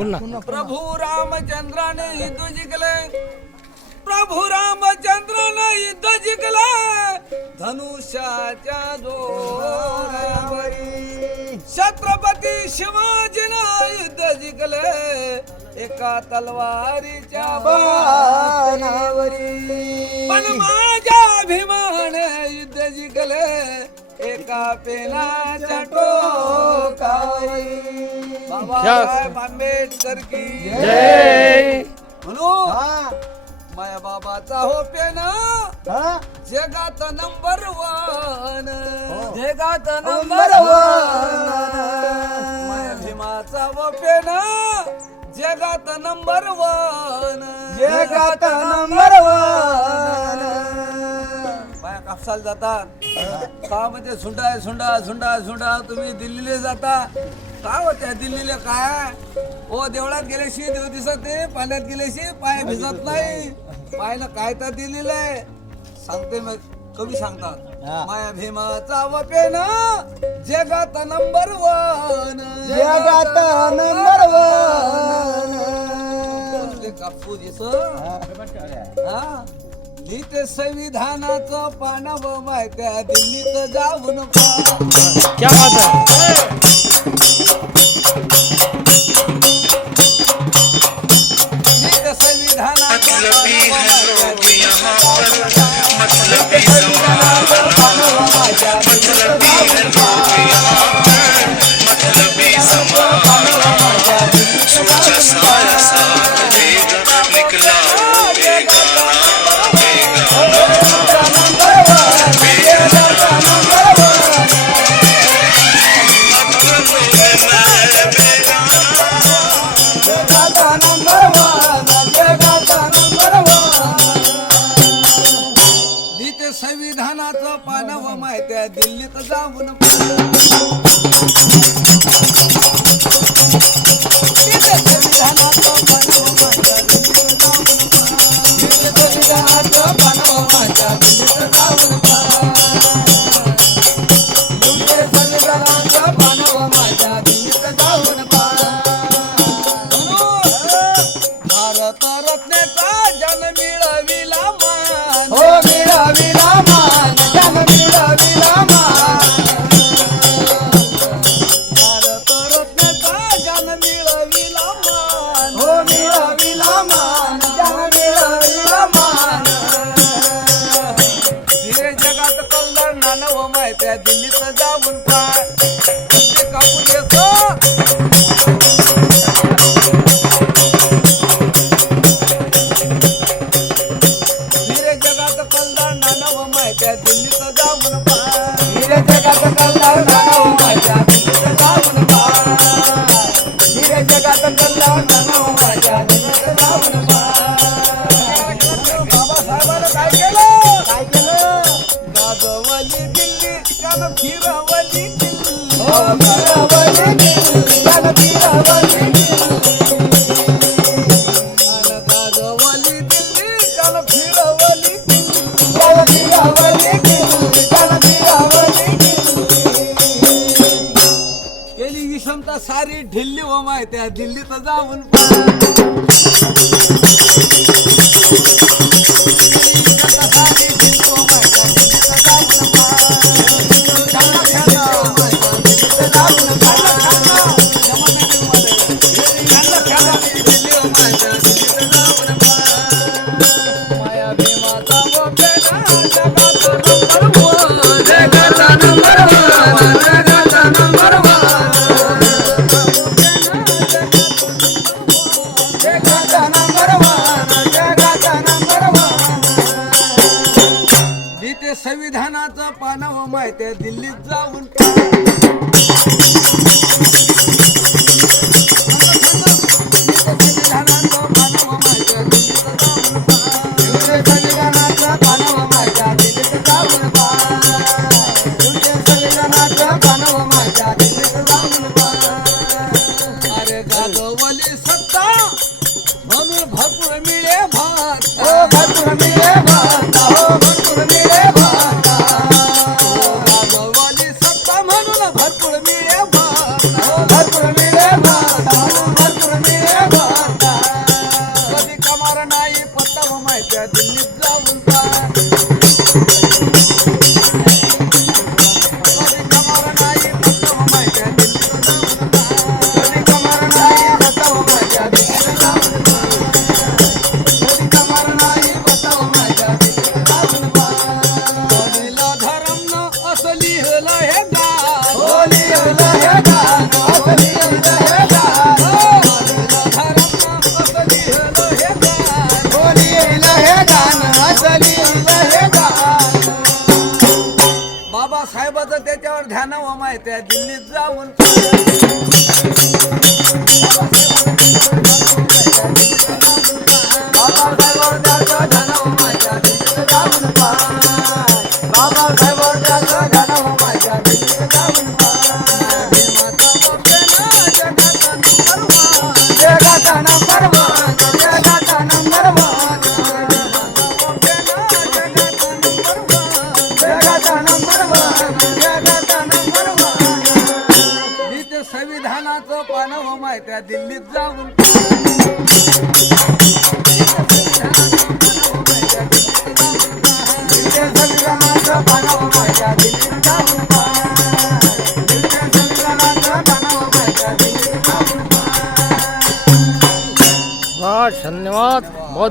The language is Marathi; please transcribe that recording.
प्रभू रामचंद्राने युद्ध जिंकले. प्रभू रामचंद्राने युद्ध जिंकले. धनुष्याच्या दोरावरी छत्रपती शिवाजीने युद्ध जिंकले. एका तलवारीच्या बाणावरी पण माझ्या अभिमाने युद्ध जिंकले. एका पेनाच्या टोकावरी. बाबासाहेब आंबेडकर की जय. म्हणून माया बाबाचा हो पेन. जगात नंबर वन जगात नंबर वन माया भीमाचा हो पेन. जगात नंबर वन जगात नंबर वन बाया कापसाला जातात का म्हणजे झुंडा झुंडा झुंडा झुंडा तुम्ही दिल्लीला जाता. का हो त्या दिल्लीला काय? ओ देवळात गेल्याशी देव दिसत नाही पाण्यात गेल्याशी पाय भिजत नाही. पायला काय तर दिलेलं आहे. सांगते मग कवी सांगतात. हा. माया भीमाचा वपेन जगात नंबर वन जगात नंबर वन कापूस हा. मी ते संविधानाचं पानाव माहित्या दिल्लीत जाऊन पहा. क्या बात है पानाव माहित्या दिल्लीत कल्याण नानव माहित्या दिल्लीत जाऊन पाय. ते कापून जगात कल्याण नानव माहित्या दिल्लीत जाऊन पाय. हिरे जगात कल्याण नाव माझ्या दिल्लीत जाऊन दिल्लीत जाऊन केली विषमता सारी ढिल्ली व त्या दिल्लीत जाऊन पहा. माया संविधानाचं पानाव माहिती दिल्लीत जाऊन भर that. The lids I want to संविधानाचं पान हो माहित्या? दिल्लीत जाऊन. धन्यवाद. बहुत